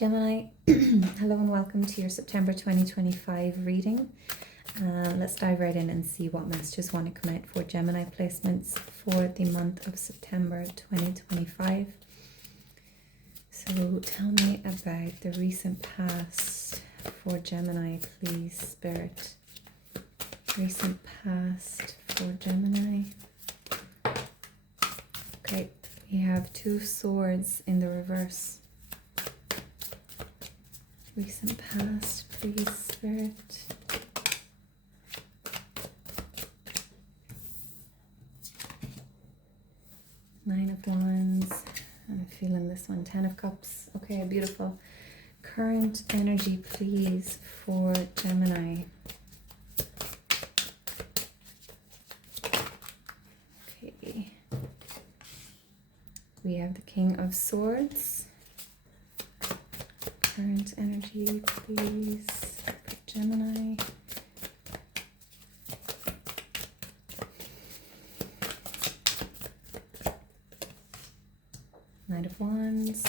Gemini, hello and welcome to your September 2025 reading. Let's dive right in and see what messages want to come out for Gemini placements for the month of September 2025. So tell me about the recent past for Gemini, please, Spirit. Recent past for Gemini. Okay, we have Two of Swords in the reverse. Recent past, please, Spirit. Nine of Wands. I'm feeling this one. Ten of Cups. Okay, beautiful. Current energy, please, for Gemini. Okay. We have the King of Swords. Current energy, please, for Gemini. Knight of Wands.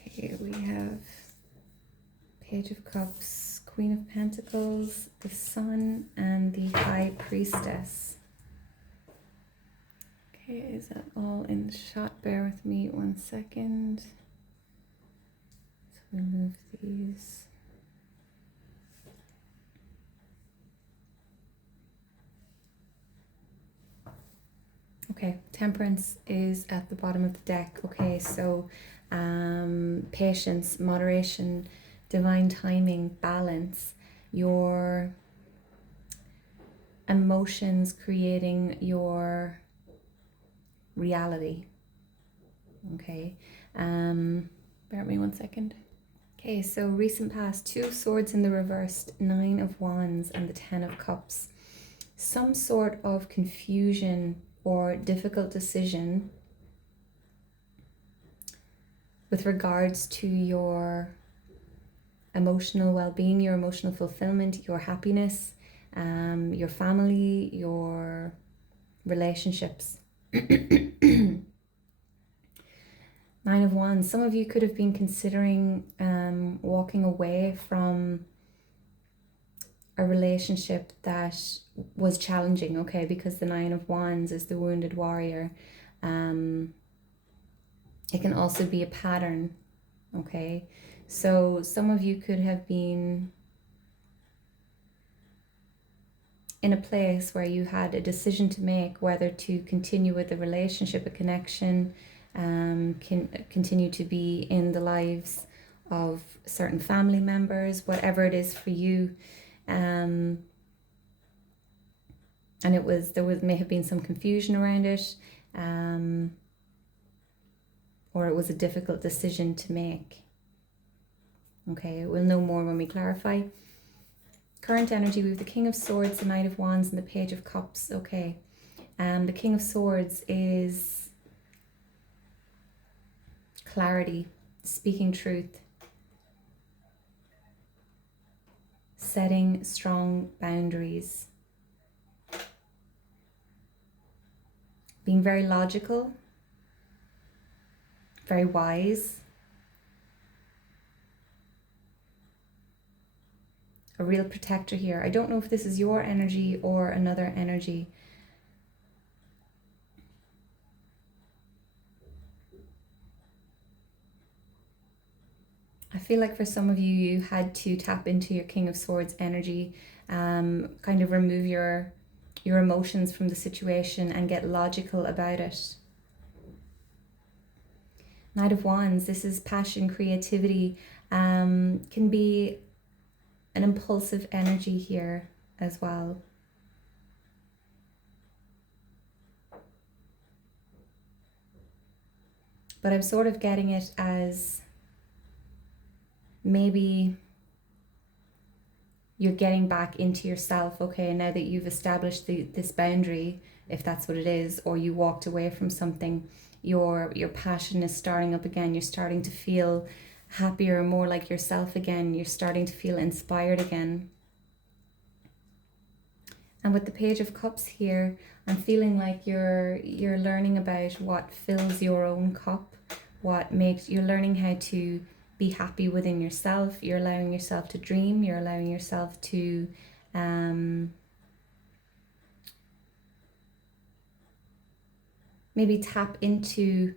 Okay, we have Page of Cups, Queen of Pentacles, the Sun, and the High Priestess. Okay, is that all in the shot? Bear with me 1 second. So we move these. Okay, Temperance is at the bottom of the deck. Okay, so patience, moderation, divine timing, balance, your emotions creating your reality. Okay, bear with me 1 second. Okay, so recent past, Two of Swords in the reversed, Nine of Wands, and the Ten of Cups. Some sort of confusion or difficult decision with regards to your emotional well-being, your emotional fulfillment, your happiness, your family, your relationships. Nine of Wands. Some of you could have been considering walking away from a relationship that was challenging, okay, because the Nine of Wands is the wounded warrior. It can also be a pattern, okay? So some of you could have been in a place where you had a decision to make, whether to continue with a relationship, a connection, can continue to be in the lives of certain family members, whatever it is for you. And there may have been some confusion around it, or it was a difficult decision to make. Okay, we'll know more when we clarify. Current energy, we have the King of Swords, the Knight of Wands, and the Page of Cups. Okay, the King of Swords is clarity, speaking truth, setting strong boundaries, being very logical, very wise, a real protector here. I don't know if this is your energy or another energy. I feel like for some of you, you had to tap into your King of Swords energy, kind of remove your emotions from the situation and get logical about it. Knight of Wands, this is passion, creativity, can be an impulsive energy here as well. But I'm sort of getting it as maybe you're getting back into yourself, okay, now that you've established this boundary, if that's what it is, or you walked away from something, your passion is starting up again. You're starting to feel happier, more like yourself again. You're starting to feel inspired again. And with the Page of Cups here, I'm feeling like you're learning about what fills your own cup, what makes, you're learning how to be happy within yourself. You're allowing yourself to dream. You're allowing yourself to maybe tap into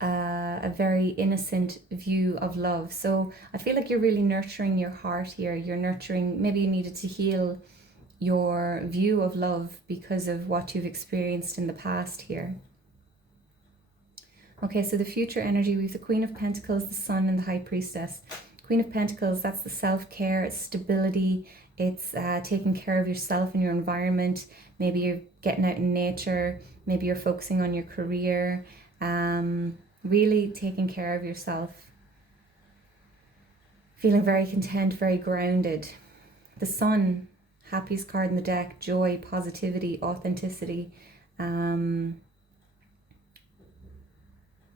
a very innocent view of love. So I feel like you're really nurturing your heart here. You're nurturing, maybe you needed to heal your view of love because of what you've experienced in the past here. Okay, so the future energy, we have the Queen of Pentacles, the Sun, and the High Priestess. Queen of Pentacles, that's the self-care, it's stability, it's taking care of yourself and your environment. Maybe you're getting out in nature, maybe you're focusing on your career, really taking care of yourself. Feeling very content, very grounded. The Sun, happiest card in the deck, joy, positivity, authenticity.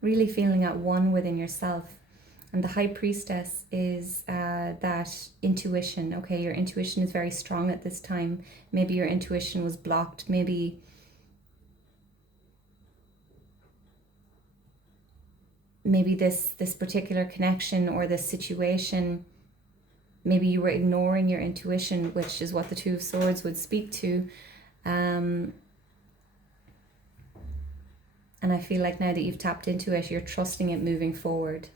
Really feeling at one within yourself. And the High Priestess is that intuition. Okay, your intuition is very strong at this time. Maybe your intuition was blocked. Maybe this particular connection or this situation, maybe you were ignoring your intuition, which is what the Two of Swords would speak to. And I feel like now that you've tapped into it, you're trusting it moving forward.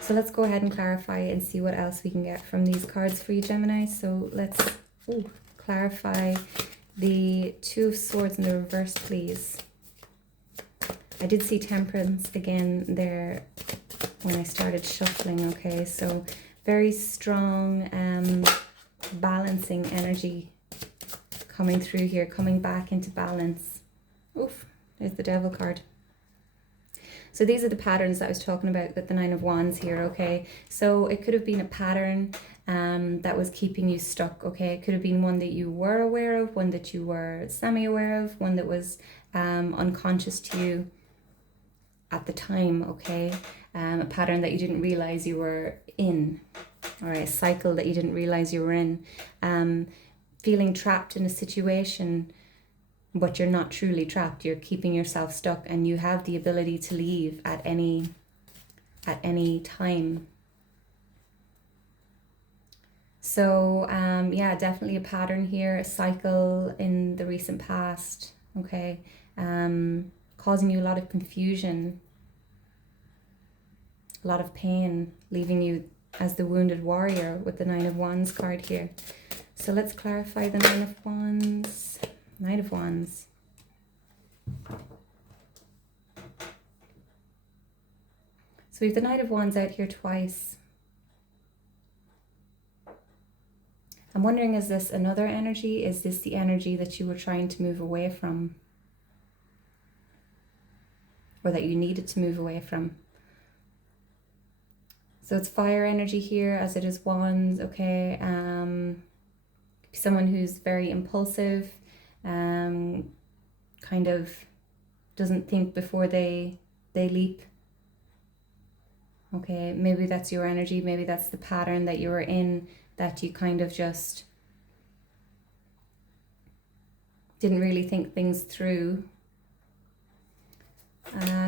So let's go ahead and clarify and see what else we can get from these cards for you, Gemini. So let's clarify the Two of Swords in the reverse, please. I did see Temperance again there when I started shuffling, okay? So very strong balancing energy coming through here, coming back into balance. Oof, there's the Devil card. So these are the patterns that I was talking about with the Nine of Wands here, okay? So it could have been a pattern that was keeping you stuck, okay? It could have been one that you were aware of, one that you were semi-aware of, one that was unconscious to you at the time, okay? A pattern that you didn't realize you were in, or a cycle that you didn't realize you were in. Feeling trapped in a situation, but you're not truly trapped. You're keeping yourself stuck, and you have the ability to leave at any time. So yeah, definitely a pattern here, a cycle in the recent past, okay? Causing you a lot of confusion, a lot of pain, leaving you as the wounded warrior with the Nine of Wands card here. So let's clarify the Nine of Wands. Knight of Wands. So we have the Knight of Wands out here twice. I'm wondering, is this another energy? Is this the energy that you were trying to move away from? Or that you needed to move away from? So it's fire energy here, as it is Wands, okay? Someone who's very impulsive, kind of doesn't think before they leap. Okay, maybe that's your energy, maybe that's the pattern that you were in, that you kind of just didn't really think things through.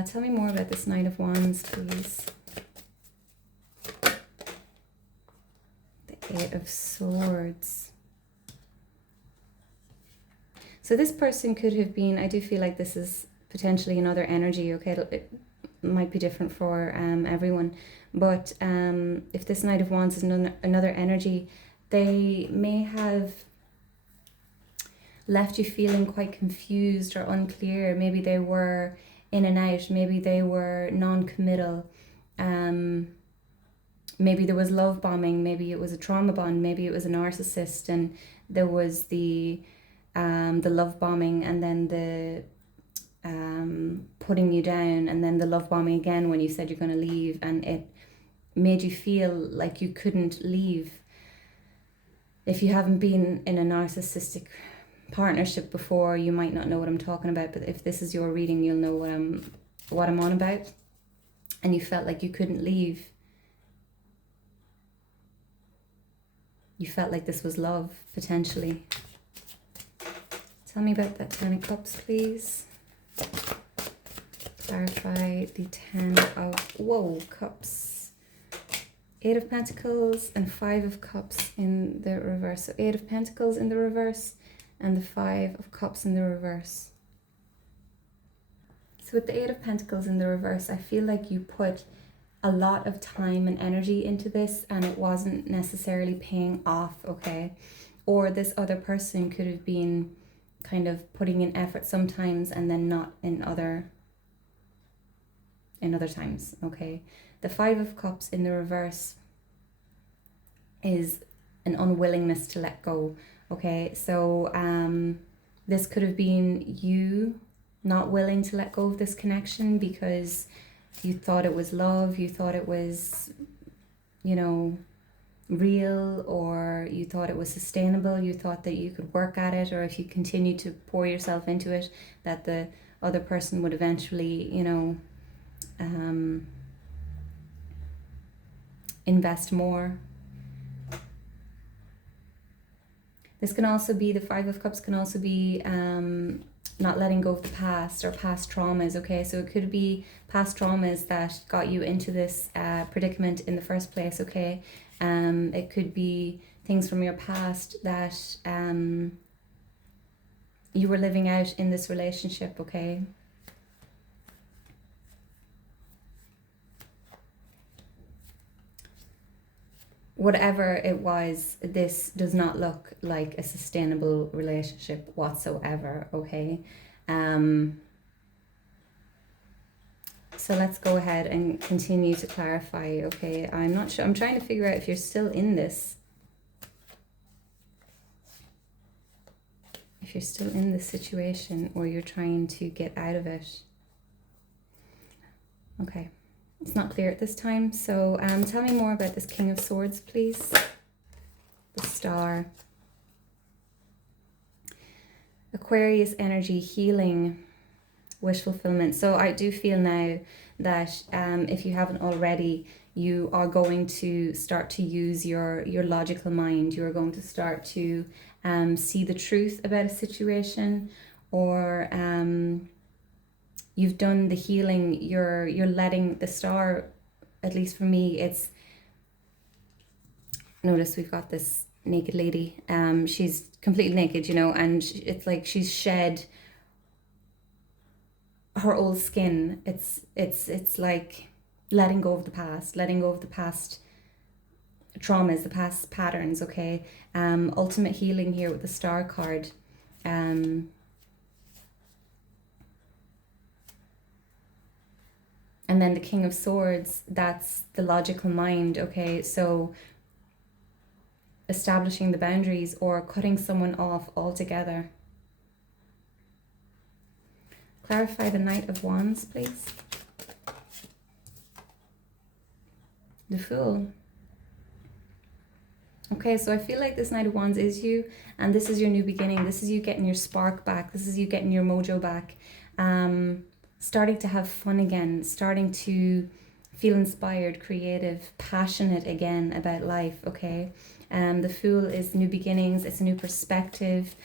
Tell me more about this Knight of Wands, please. The Eight of Swords. So this person could have been, I do feel like this is potentially another energy, okay? It might be different for everyone. But if this Knight of Wands is another energy, they may have left you feeling quite confused or unclear. Maybe they were in and out. Maybe they were non-committal. Maybe there was love bombing. Maybe it was a trauma bond. Maybe it was a narcissist, and there was the love bombing, and then the putting you down, and then the love bombing again when you said you're going to leave, and it made you feel like you couldn't leave. If you haven't been in a narcissistic partnership before, you might not know what I'm talking about, but if this is your reading, you'll know what I'm on about. And you felt like you couldn't leave. You felt like this was love, potentially. Tell me about that 10 of Cups, please. Clarify the 10 of, Cups. 8 of Pentacles and 5 of Cups in the reverse. So 8 of Pentacles in the reverse and the 5 of Cups in the reverse. So with the 8 of Pentacles in the reverse, I feel like you put a lot of time and energy into this and it wasn't necessarily paying off, okay? Or this other person could have been kind of putting in effort sometimes and then not in other times, okay? The 5 of Cups in the reverse is an unwillingness to let go, okay? So this could have been you not willing to let go of this connection because you thought it was love, you thought it was, you know, real, or you thought it was sustainable, you thought that you could work at it, or if you continue to pour yourself into it, that the other person would eventually, you know, invest more. This can also be, the 5 of Cups can also be not letting go of the past or past traumas, okay? So it could be past traumas that got you into this predicament in the first place, okay? It could be things from your past that you were living out in this relationship, okay? Whatever it was, this does not look like a sustainable relationship whatsoever, okay? So let's go ahead and continue to clarify, okay? I'm not sure, I'm trying to figure out if you're still in this. If you're still in this situation or you're trying to get out of it. Okay. It's not clear at this time, so tell me more about this King of Swords, please. The Star. Aquarius energy, healing, wish fulfillment. So I do feel now that if you haven't already, you are going to start to use your logical mind. You're going to start to see the truth about a situation, or you've done the healing, you're letting the Star, at least for me, it's, notice we've got this naked lady, she's completely naked, you know, and it's like she's shed her old skin. It's like letting go of the past, letting go of the past traumas, the past patterns, okay? Ultimate healing here with the Star card. And then the King of Swords, that's the logical mind, okay? So establishing the boundaries or cutting someone off altogether. Clarify the Knight of Wands, please. The Fool. Okay, so I feel like this Knight of Wands is you, and this is your new beginning. This is you getting your spark back. This is you getting your mojo back. Starting to have fun again, starting to feel inspired, creative, passionate again about life, okay? The Fool is new beginnings, it's a new perspective,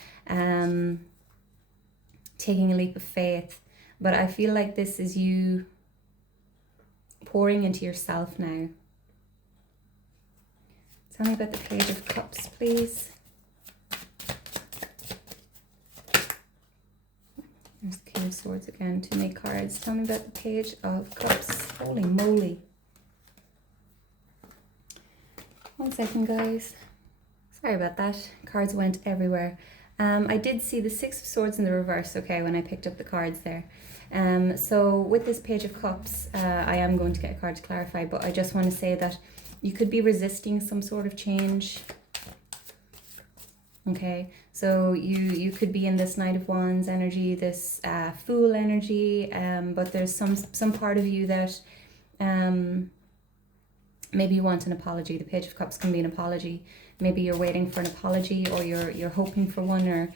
taking a leap of faith. But I feel like this is you pouring into yourself now. Tell me about the Page of Cups, please. There's the King of Swords again, too many cards. Tell me about the Page of Cups. Holy moly. 1 second, guys. Sorry about that. Cards went everywhere. I did see the Six of Swords in the reverse, okay, when I picked up the cards there. So with this Page of Cups, I am going to get a card to clarify, but I just want to say that you could be resisting some sort of change. Okay, so you could be in this Knight of Wands energy, this Fool energy, but there's some part of you that maybe you want an apology. The Page of Cups can be an apology. Maybe you're waiting for an apology, or you're hoping for one, or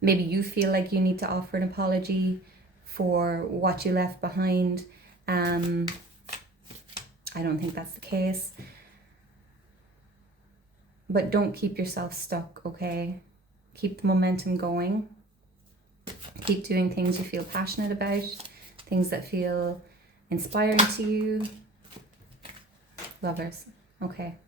maybe you feel like you need to offer an apology for what you left behind. I don't think that's the case. But don't keep yourself stuck, okay? Keep the momentum going. Keep doing things you feel passionate about, things that feel inspiring to you. Lovers. Okay.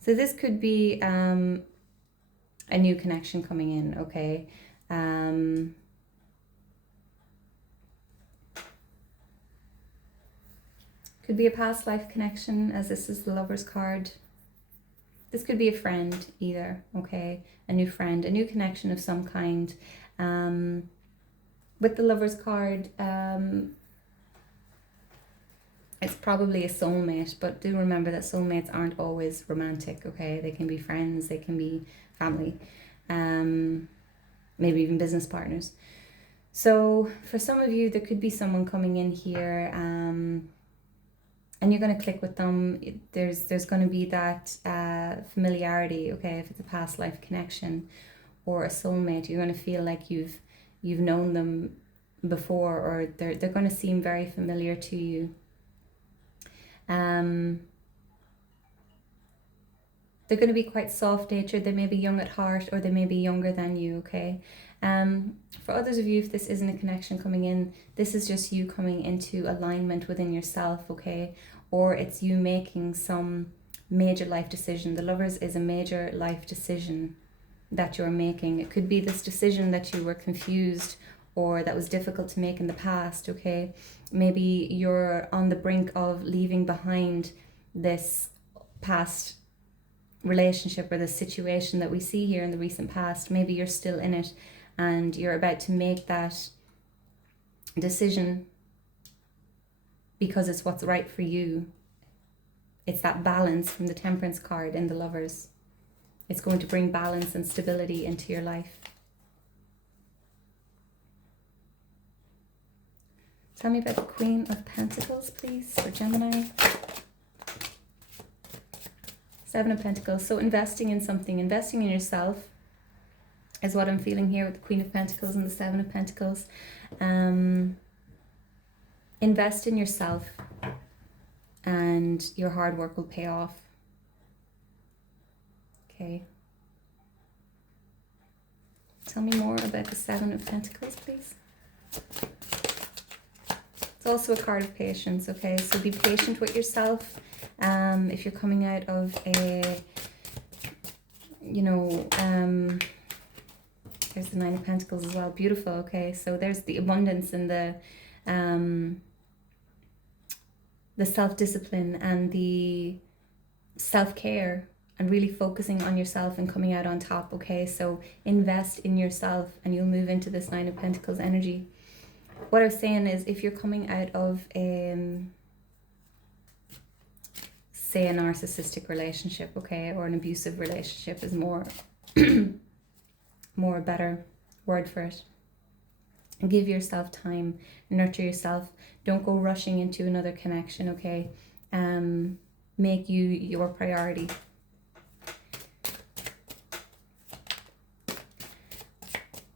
So this could be a new connection coming in, okay? Could be a past life connection, as this is the Lover's card. This could be a friend either, okay? A new friend, a new connection of some kind. With the Lover's card, it's probably a soulmate, but do remember that soulmates aren't always romantic, okay? They can be friends, they can be family, maybe even business partners. So for some of you, there could be someone coming in here, and you're going to click with them. There's going to be that familiarity, okay? If it's a past life connection or a soulmate, you're going to feel like you've known them before, or they're going to seem very familiar to you. They're going to be quite soft-natured. They may be young at heart, or they may be younger than you, okay? For others of you, if this isn't a connection coming in, this is just you coming into alignment within yourself, okay? Or it's you making some major life decision. The Lovers is a major life decision that you're making. It could be this decision that you were confused or that was difficult to make in the past, okay? Maybe you're on the brink of leaving behind this past relationship or the situation that we see here in the recent past. Maybe you're still in it and you're about to make that decision because it's what's right for you. It's that balance from the Temperance card in the Lovers. It's going to bring balance and stability into your life. Tell me about the Queen of Pentacles, please, for Gemini. Seven of Pentacles. So investing in something, investing in yourself is what I'm feeling here with the Queen of Pentacles and the Seven of Pentacles. Invest in yourself and your hard work will pay off. Okay. Tell me more about the Seven of Pentacles, please. It's also a card of patience, okay? So be patient with yourself. If you're coming out of a, there's the Nine of Pentacles as well. Beautiful, okay? So there's the abundance and the self-discipline and the self-care and really focusing on yourself and coming out on top, okay? So invest in yourself and you'll move into this Nine of Pentacles energy. What I was saying is, if you're coming out of say a narcissistic relationship, okay, or an abusive relationship is more a better word for it. Give yourself time, nurture yourself. Don't go rushing into another connection, okay? Make you your priority.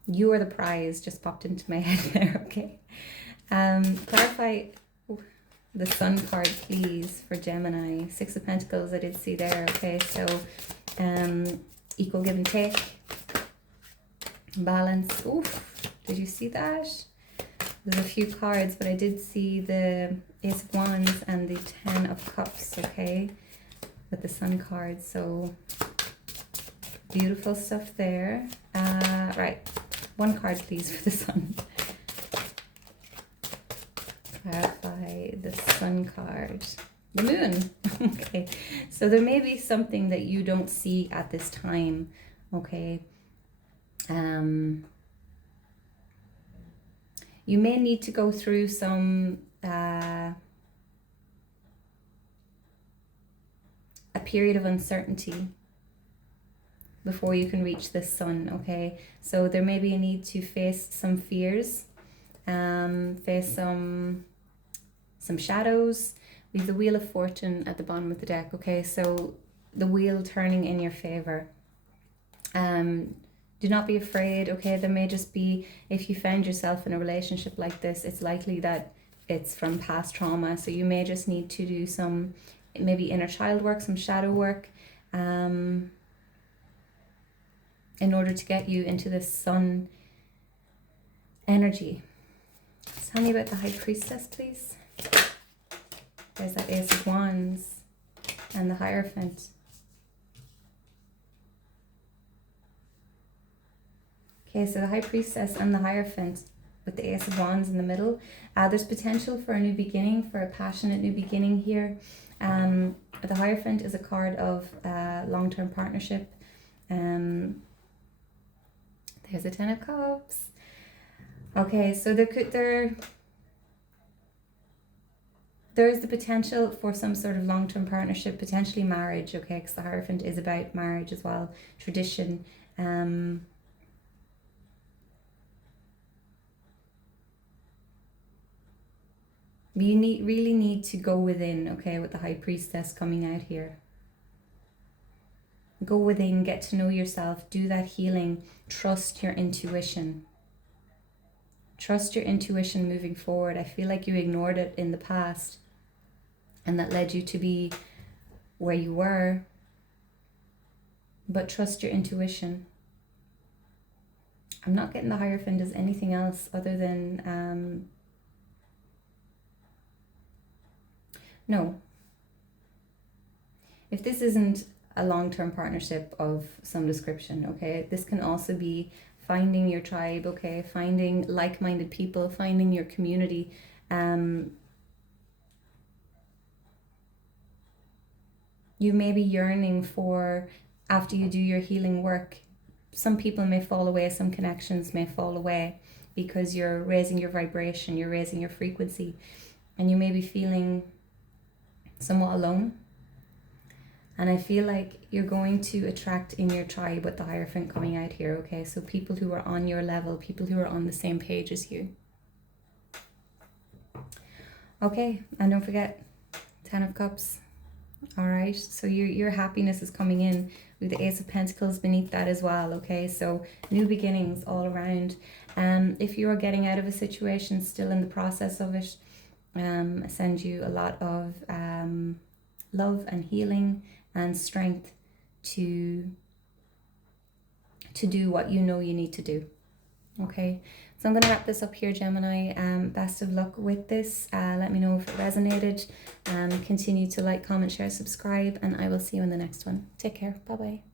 You are the prize, just popped into my head there, okay? Clarify the Sun card, please, for Gemini. Six of Pentacles, I did see there, okay? So, equal give and take. Balance. Oof, did you see that? There's a few cards, but I did see the Ace of Wands and the Ten of Cups, okay? With the Sun card, so beautiful stuff there. Right, one card, please, for the Sun. Clarify the Sun card. The Moon. Okay, so there may be something that you don't see at this time, okay? You may need to go through some a period of uncertainty before you can reach this Sun, okay? So there may be a need to face some fears, face some shadows. We have the Wheel of Fortune at the bottom of the deck, okay? So the wheel turning in your favor. Do not be afraid, okay? There may just be, if you found yourself in a relationship like this, it's likely that it's from past trauma. So you may just need to do some maybe inner child work, some shadow work, in order to get you into this sun energy. Tell me about the High Priestess, please. There's that Ace of Wands and the Hierophant. Okay, so the High Priestess and the Hierophant with the Ace of Wands in the middle. There's potential for a new beginning, for a passionate new beginning here. The Hierophant is a card of long-term partnership. There's a Ten of Cups. Okay, so there is the potential for some sort of long-term partnership, potentially marriage, okay, because the Hierophant is about marriage as well, tradition. You really need to go within, okay, with the High Priestess coming out here. Go within, get to know yourself, do that healing, trust your intuition. Trust your intuition moving forward. I feel like you ignored it in the past and that led you to be where you were. But trust your intuition. I'm not getting the Hierophant as anything else other than... No. If this isn't a long-term partnership of some description, okay, this can also be finding your tribe, okay, finding like-minded people, finding your community. You may be yearning for, after you do your healing work, some people may fall away, some connections may fall away because you're raising your vibration, you're raising your frequency, and you may be feeling somewhat alone. And I feel like you're going to attract in your tribe with the Hierophant coming out here, okay? So people who are on your level, people who are on the same page as you. Okay, and don't forget, 10 of Cups. All right, so your happiness is coming in with the Ace of Pentacles beneath that as well, okay? So new beginnings all around. If you are getting out of a situation, still in the process of it, I send you a lot of love and healing and strength to do what you know you need to do. Okay, so I'm going to wrap this up here, Gemini. Best of luck with this. Let me know if it resonated. Continue to like, comment, share, subscribe, and I will see you in the next one. Take care. Bye-bye.